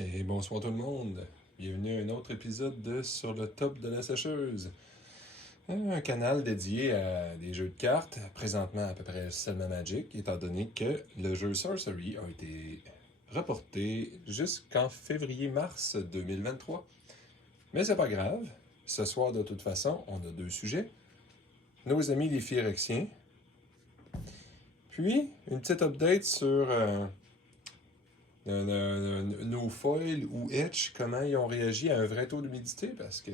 Et bonsoir tout le monde. Bienvenue à un autre épisode de Sur le top de la sécheuse. Un canal dédié à des jeux de cartes, présentement à peu près seulement Magic, étant donné que le jeu Sorcery a été reporté jusqu'en février-mars 2023. Mais c'est pas grave. Ce soir, de toute façon, on a deux sujets. Nos amis les Phyrexiens. Puis, une petite update sur nos foils ou etch, comment ils ont réagi à un vrai taux d'humidité, parce que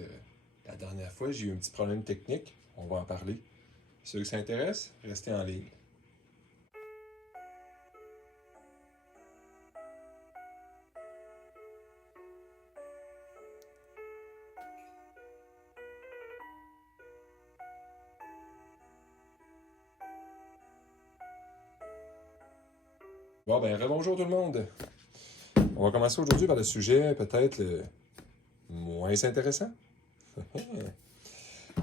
la dernière fois, j'ai eu un petit problème technique. On va en parler. Ceux qui s'intéressent, restez en ligne. Bon, ben, rebonjour tout le monde. On va commencer aujourd'hui par le sujet peut-être le moins intéressant.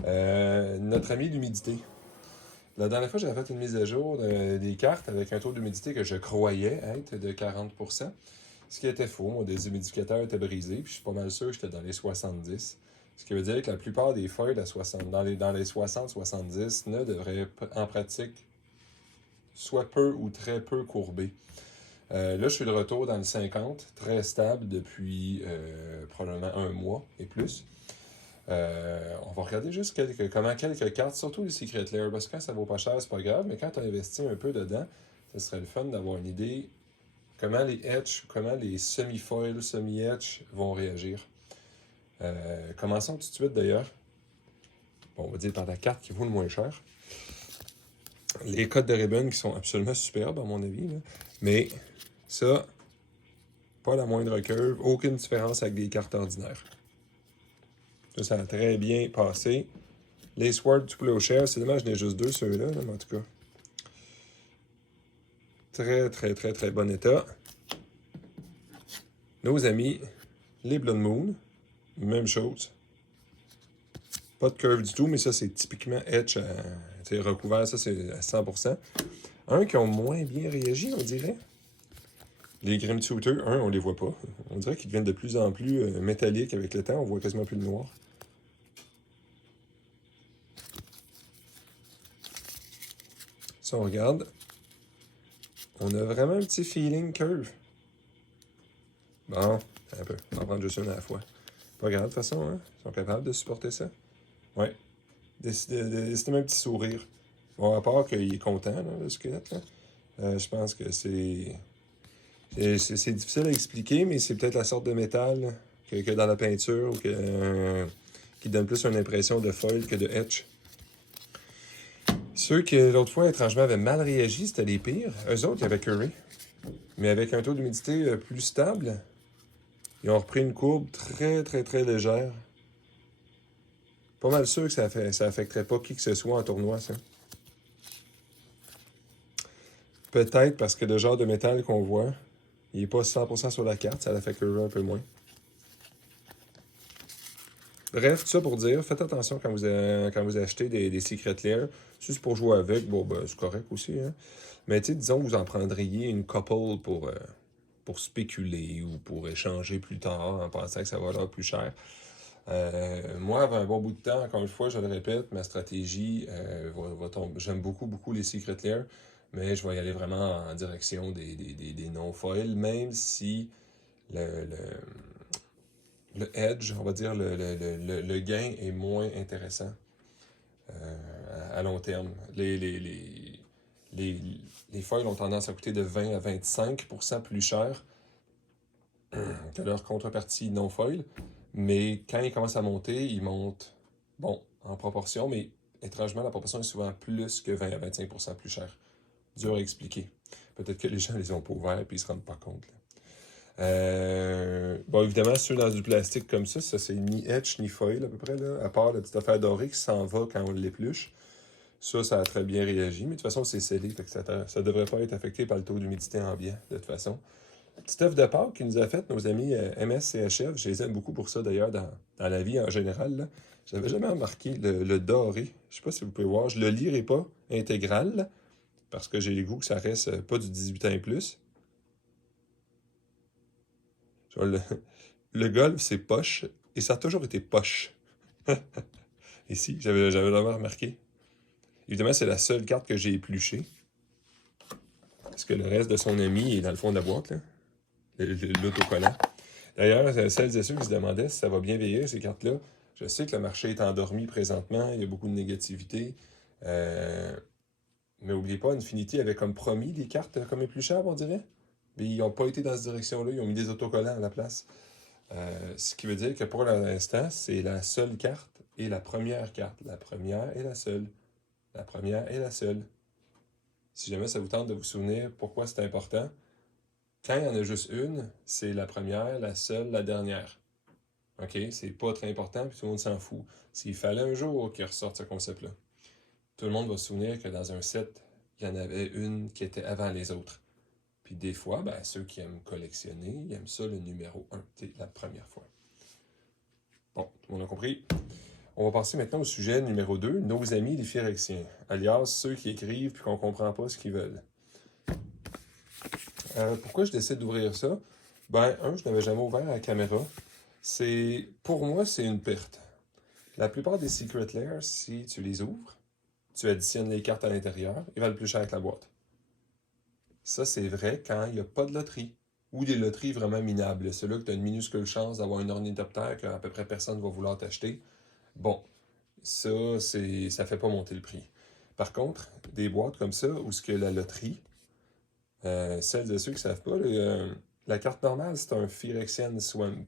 Notre ami l'humidité. La dernière fois, j'avais fait une mise à jour des cartes avec un taux d'humidité que je croyais être de 40%. Ce qui était faux. Mon déshumidificateur était brisé, puis je suis pas mal sûr que j'étais dans les 70. Ce qui veut dire que la plupart des feuilles dans les 60-70 ne devraient en pratique soit peu ou très peu courbées. Là, je suis de retour dans le 50, très stable depuis probablement un mois et plus. On va regarder juste quelques cartes, surtout les Secret Lair, parce que quand ça vaut pas cher, c'est pas grave, mais quand on investit un peu dedans, ce serait le fun d'avoir une idée comment les etch, comment les semi-foils, semi-etch vont réagir. Commençons tout de suite d'ailleurs. Bon, on va dire par la carte qui vaut le moins cher. Les codes de ribbon qui sont absolument superbes à mon avis. Là. Mais ça, pas la moindre curve, aucune différence avec des cartes ordinaires. Ça a très bien passé. Les Swords du Plowshare, c'est dommage, j'en ai juste deux ceux-là, mais en tout cas. Très, très, très, très bon état. Nos amis, les Blood Moon, même chose. Pas de curve du tout, mais ça, c'est typiquement etch, recouvert, ça, c'est à 100%. Un qui ont moins bien réagi, on dirait. Les Grim Tutor, on les voit pas. On dirait qu'ils deviennent de plus en plus métalliques avec le temps. On voit quasiment plus le noir. Si on regarde, on a vraiment un petit feeling curve. Bon, un peu. On va en prendre juste une à la fois. Pas grave, de toute façon, hein. Ils sont capables de supporter ça. Ouais. C'était un petit sourire. Bon, à part qu'il est content, là, le squelette, là. Je pense que c'est difficile à expliquer, mais c'est peut-être la sorte de métal que dans la peinture ou qui donne plus une impression de foil que de etch. Ceux qui, l'autre fois, étrangement, avaient mal réagi, c'était les pires. Eux autres, ils avaient curé. Mais avec un taux d'humidité plus stable, ils ont repris une courbe très, très, très légère. Pas mal sûr que ça affecterait pas qui que ce soit en tournoi, ça. Peut-être parce que le genre de métal qu'on voit, il n'est pas 100% sur la carte, ça l'affecterait un peu moins. Bref, tout ça pour dire, faites attention quand vous achetez des Secret Lair. Si c'est pour jouer avec, bon, ben, c'est correct aussi. Hein. Mais tu sais, disons que vous en prendriez une couple pour spéculer ou pour échanger plus tard en pensant que ça va leur plus cher. Moi, avant un bon bout de temps, encore une fois, je le répète, ma stratégie va tomber. J'aime beaucoup, beaucoup les Secret Lair, mais je vais y aller vraiment en direction des non-foils, même si le, le, le edge, on va dire, le gain est moins intéressant à long terme. Les, les foils ont tendance à coûter de 20 à 25% plus cher que leur contrepartie non-foil. Mais quand ils commencent à monter, ils montent, bon, en proportion, mais étrangement, la proportion est souvent plus que 20 à 25% plus cher. Dur à expliquer. Peut-être que les gens les ont pas ouverts et ils se rendent pas compte. Là. Bon, évidemment, ceux dans du plastique comme ça c'est ni etch ni foil à peu près, là, à part la petite affaire dorée qui s'en va quand on l'épluche. Ça a très bien réagi, mais de toute façon, c'est scellé, fait que ça devrait pas être affecté par le taux d'humidité ambiant, de toute façon. Petite œuvre de Pâques qu'ils nous a faite, nos amis MSCHF, je les aime beaucoup pour ça d'ailleurs dans la vie en général. Là. Je n'avais jamais remarqué le doré. Je sais pas si vous pouvez voir, je le lirai pas intégral, là, parce que j'ai le goût que ça reste pas du 18 ans et plus. Genre, le golf, c'est poche, et ça a toujours été poche. Ici, j'avais vraiment remarqué. Évidemment, c'est la seule carte que j'ai épluchée. Parce que le reste de son ami est dans le fond de la boîte, là. L'autocollant. D'ailleurs, celles et ceux qui se demandaient si ça va bien vieillir, ces cartes-là, je sais que le marché est endormi présentement, il y a beaucoup de négativité. Mais n'oubliez pas, Infinity avait comme promis des cartes comme épluchables, on dirait. Mais ils n'ont pas été dans cette direction-là, ils ont mis des autocollants à la place. Ce qui veut dire que pour l'instant, c'est la seule carte et la première carte. La première et la seule. La première et la seule. Si jamais ça vous tente de vous souvenir pourquoi c'est important, quand il y en a juste une, c'est la première, la seule, la dernière. OK? C'est pas très important, puis tout le monde s'en fout. S'il fallait un jour qu'il ressorte ce concept-là, tout le monde va se souvenir que dans un set, il y en avait une qui était avant les autres. Puis des fois, ben, ceux qui aiment collectionner, ils aiment ça le numéro 1, la première fois. Bon, tout le monde a compris. On va passer maintenant au sujet numéro 2, nos amis les phyrexiens, alias ceux qui écrivent puis qu'on comprend pas ce qu'ils veulent. Pourquoi je décide d'ouvrir ça? Ben, je n'avais jamais ouvert la caméra. Pour moi, c'est une perte. La plupart des Secret Lairs, si tu les ouvres, tu additionnes les cartes à l'intérieur, ils valent plus cher que la boîte. Ça, c'est vrai quand il n'y a pas de loterie. Ou des loteries vraiment minables. C'est là que tu as une minuscule chance d'avoir un ornithoptère qu'à peu près personne ne va vouloir t'acheter. Bon, ça fait pas monter le prix. Par contre, des boîtes comme ça, où ce que la loterie, celles de ceux qui ne savent pas, la carte normale, c'est un Phyrexian Swamp.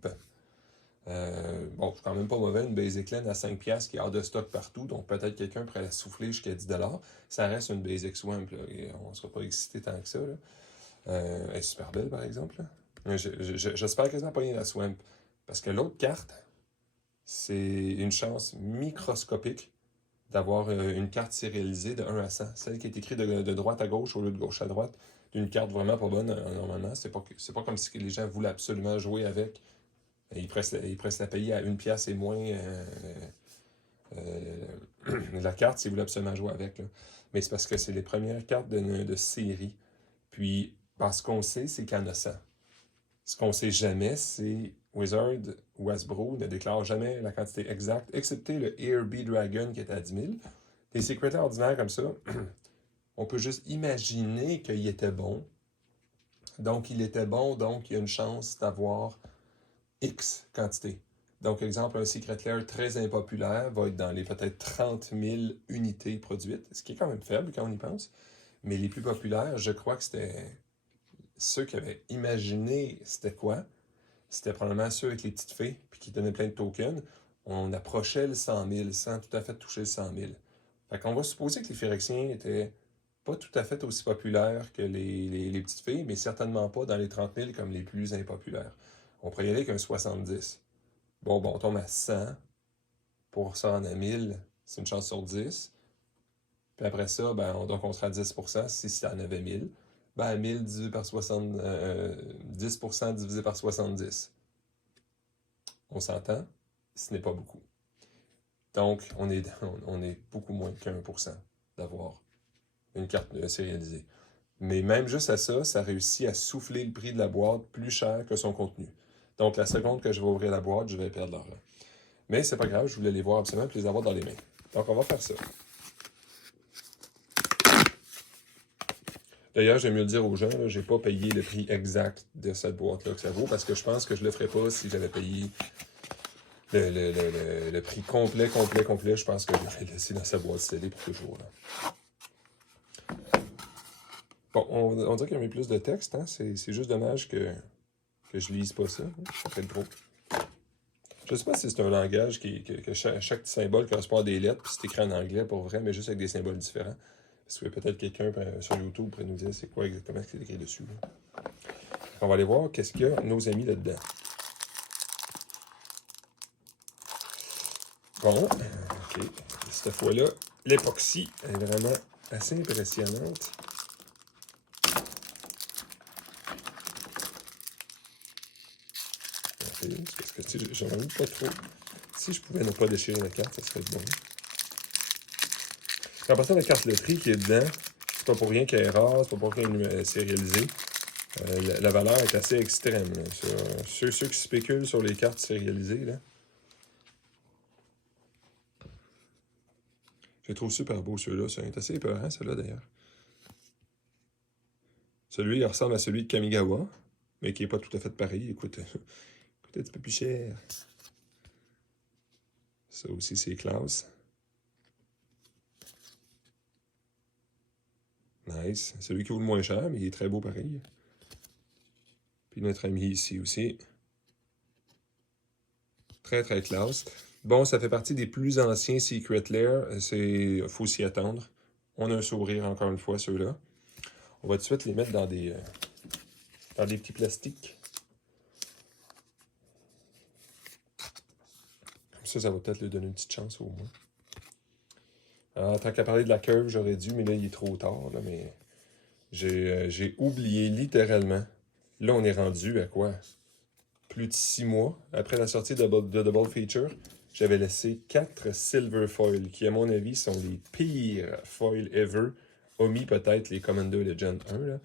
Bon, c'est quand même pas mauvais, une Basic Land à 5$ qui est hors de stock partout, donc peut-être quelqu'un pourrait la souffler jusqu'à 10$. Ça reste une Basic Swamp, là, et on ne sera pas excité tant que ça. Là. Elle est super belle, par exemple. Là. J'espère quasiment pas rien la Swamp, parce que l'autre carte, c'est une chance microscopique d'avoir une carte sérialisée de 1 à 100. Celle qui est écrite de droite à gauche au lieu de gauche à droite, d'une carte vraiment pas bonne, normalement. C'est pas comme si les gens voulaient absolument jouer avec. Ils pressent la payer à 1$ et moins la carte s'ils voulaient absolument jouer avec. Là. Mais c'est parce que c'est les premières cartes de série. Puis, parce qu'on sait, c'est qu'il y en a 100. Ce qu'on sait jamais, c'est Wizard ou Hasbro ne déclare jamais la quantité exacte, excepté le Airbee Dragon qui est à 10 000. Les secrétaires ordinaires comme ça, on peut juste imaginer qu'il était bon. Donc, il était bon, donc il y a une chance d'avoir X quantité. Donc, exemple, un Secret Lair très impopulaire va être dans les peut-être 30 000 unités produites, ce qui est quand même faible quand on y pense. Mais les plus populaires, je crois que c'était ceux qui avaient imaginé c'était quoi. C'était probablement ceux avec les petites fées, puis qui donnaient plein de tokens. On approchait le 100 000 sans tout à fait toucher le 100 000. Fait qu'on va supposer que les Phyrexiens étaient pas tout à fait aussi populaires que les petites filles, mais certainement pas dans les 30 000 comme les plus impopulaires. On pourrait y aller avec un 70. Bon, on tombe à 100. Pour ça, en a 1000, c'est une chance sur 10. Puis après ça, donc on sera à 10% si ça en avait 1000. 1000 divisé par 60, 10% divisé par 70. On s'entend? Ce n'est pas beaucoup. Donc, on est beaucoup moins qu'1% d'avoir une carte sérialisée. Mais même juste à ça, ça réussit à souffler le prix de la boîte plus cher que son contenu. Donc, la seconde que je vais ouvrir la boîte, je vais perdre l'argent. Mais c'est pas grave, je voulais les voir absolument et les avoir dans les mains. Donc, on va faire ça. D'ailleurs, j'aime mieux le dire aux gens, je n'ai pas payé le prix exact de cette boîte-là que ça vaut, parce que je pense que je ne le ferais pas si j'avais payé le prix complet. Je pense que je l'aurais laissé dans sa boîte scellée pour toujours. Là. Bon, on dirait qu'il y a mis plus de texte, hein? C'est juste dommage que je lise pas ça. Ça fait trop. Je sais pas si c'est un langage que chaque symbole correspond à des lettres, puis c'est écrit en anglais pour vrai, mais juste avec des symboles différents. Parce que peut-être quelqu'un sur YouTube pourrait nous dire c'est quoi exactement ce qui est écrit dessus. Là. On va aller voir qu'est-ce qu'il y a nos amis là-dedans. Bon, ok. Cette fois-là, l'époxy est vraiment assez impressionnante. Parce que j'en ai pas trop. Si je pouvais ne pas déchirer la carte, ça serait bon. En passant, la carte loterie qui est dedans, c'est pas pour rien qu'elle est rare, c'est pas pour rien qu'elle est sérialisée. La valeur est assez extrême. Là, ceux qui spéculent sur les cartes sérialisées, là. Je les trouve super beaux, ceux-là. C'est assez épeurant, ceux-là, d'ailleurs. Celui, il ressemble à celui de Kamigawa, mais qui n'est pas tout à fait pareil. Écoute, coûte un petit peu plus cher. Ça aussi, c'est classe. Nice. Celui qui vaut le moins cher, mais il est très beau pareil. Puis notre ami ici aussi. Très, très classe. Bon, ça fait partie des plus anciens Secret Lair. Faut s'y attendre. On a un sourire, encore une fois, ceux-là. On va tout de suite les mettre dans des petits plastiques. Comme ça va peut-être lui donner une petite chance au moins. Alors, tant qu'à parler de la curve, j'aurais dû, mais là, il est trop tard. Là, mais j'ai oublié littéralement. Là, on est rendu à quoi? Plus de 6 mois après la sortie de Double Feature. J'avais laissé 4 Silver Foils, qui à mon avis sont les pires foils ever. Omis peut-être les Commander Legend 1, là.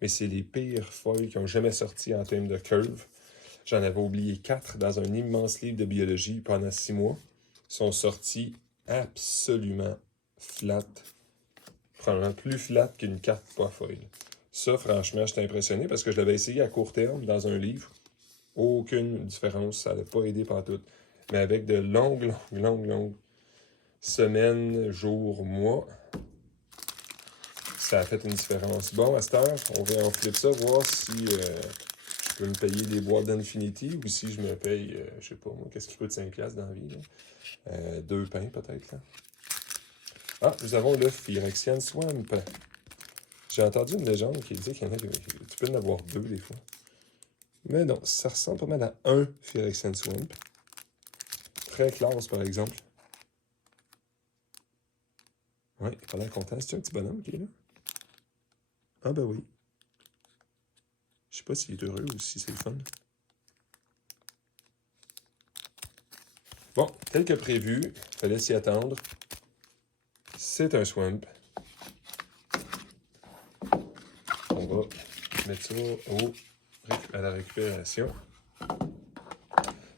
Mais c'est les pires foils qui ont jamais sorti en termes de curve. J'en avais oublié 4 dans un immense livre de biologie pendant 6 mois. Ils sont sortis absolument flat. Probablement plus flat qu'une carte pas foil. Ça, franchement, j'étais impressionné parce que je l'avais essayé à court terme dans un livre. Aucune différence, ça n'a pas aidé pantoute. Mais avec de longues semaines, jours, mois, ça a fait une différence. Bon, à cette heure, on flippe ça, voir si je peux me payer des boîtes d'Infinity ou si je me paye, je sais pas moi, qu'est-ce qui coûte 5$ dans la vie, là? 2 pains peut-être, là. Ah, nous avons le Phyrexian Swamp. J'ai entendu une légende qui dit qu'il y en a, tu peux en avoir 2 des fois. Mais non, ça ressemble pas mal à un Phyrexian Swamp. Très classe, par exemple. Ouais, il a pas l'air content. C'est un petit bonhomme qui est là? Ah ben oui. Je sais pas s'il est heureux ou si c'est le fun. Bon, tel que prévu, fallait s'y attendre. C'est un Swamp. On va mettre ça à la récupération.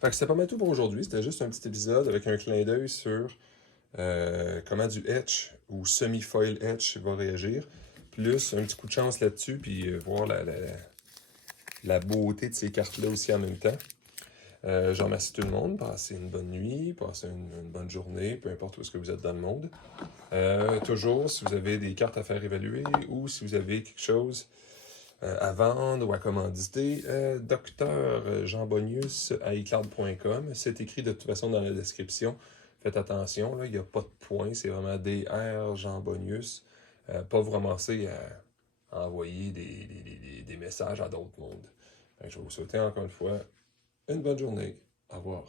Fait que c'était pas mal tout pour aujourd'hui. C'était juste un petit épisode avec un clin d'œil sur comment du etch ou semi-foil etch va réagir. Plus un petit coup de chance là-dessus, puis voir la beauté de ces cartes-là aussi en même temps. Je remercie tout le monde. Passez une bonne nuit, passez une bonne journée, peu importe où est-ce que vous êtes dans le monde. Toujours, si vous avez des cartes à faire évaluer ou si vous avez quelque chose à vendre ou à commanditer, Dr Jean Bonius à iCloud.com. C'est écrit de toute façon dans la description. Faites attention, là, il n'y a pas de point, c'est vraiment DR Jean Bonius. Pas vous ramasser à envoyer des messages à d'autres mondes. Je vais vous souhaiter encore une fois une bonne journée. Au revoir.